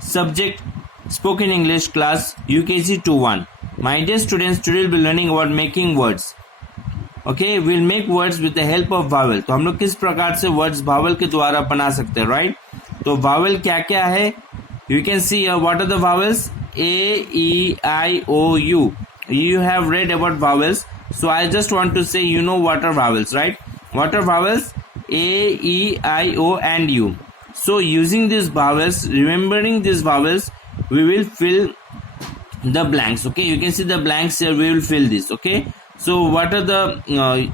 Subject Spoken English class UKG 2-1. My dear students, today we'll be learning about making words. Okay, we'll make words with the help of vowel. तो हम लोग किस प्रकार से words vowel के द्वारा बना सकते हैं, right? तो vowel क्या क्या है? You can see here what are the vowels? A, E, I, O, U. You have read about vowels, so I just want to say you know what are vowels, right? What are vowels? A, E, I, O, and U. So using these vowels, remembering these vowels, we will fill the blanks. Okay, you can see the blanks here. We will fill this. Okay, so what are the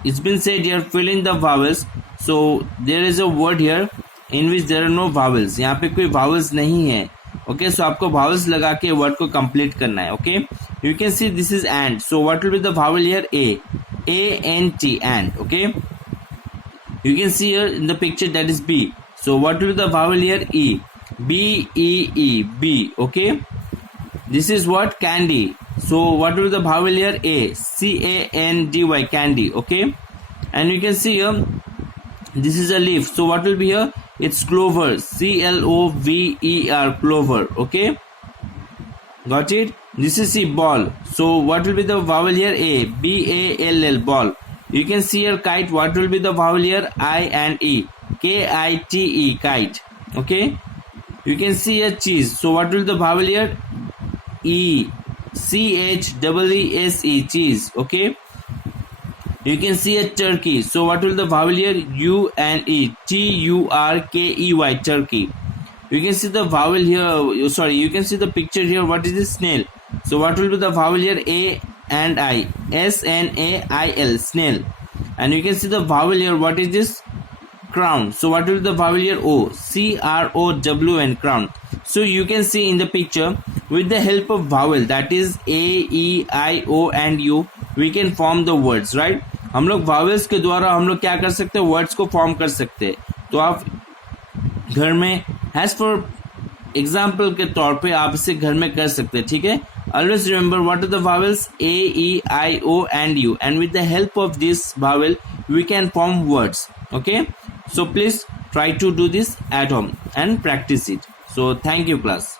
it's been said here, fill in the vowels. So there is a word here in which there are no vowels. यहाँ पे कोई vowels नहीं है. Okay, so आपको vowels लगा के word को complete करना है. Okay, you can see this is and. So what will be the vowel here? A-N-T, and. Okay, you can see here in the picture that is B. So what will be the vowel here? E. B-E-E, B. Okay, this is what? Candy. So what will be the vowel here? A. C-A-N-D-Y, candy. Okay, and you can see here this is a leaf. So what will be here? It's clover. C-L-O-V-E-R, clover. Okay, got it? This is C, ball. So what will be the vowel here? A. B-A-L-L, ball. You can see here kite. What will be the vowel here? I and E. K-I-T-E, kite. Okay, you can see here cheese. So what will the vowel here? E. C-H-E-E-S-E, cheese. Okay, you can see a turkey. So what will the vowel here? U and E. T-U-R-K-E-Y, turkey. You can see the vowel here. Sorry, you can see the picture here. What is this? Snail. So what will be the vowel here? A and I. S-N-A-I-L, snail. And you can see the vowel here. What is this? Crown. So what will be the vowel here? O. C-R-O-W-N, crown. So you can see in the picture, with the help of vowel, that is A, E, I, O and U, we can form the words, right? हम लोग vowels के द्वारा हम लोग क्या कर सकते हैं? Words को form कर सकते हैं. तो आप घर में as for example के तौर पे आप इसे घर में कर सकते हैं. ठीक है? Always remember what are the vowels? A, E, I, O and U, and with the help of this vowel we can form words. Okay, so please try to do this at home and practice it. So thank you, class.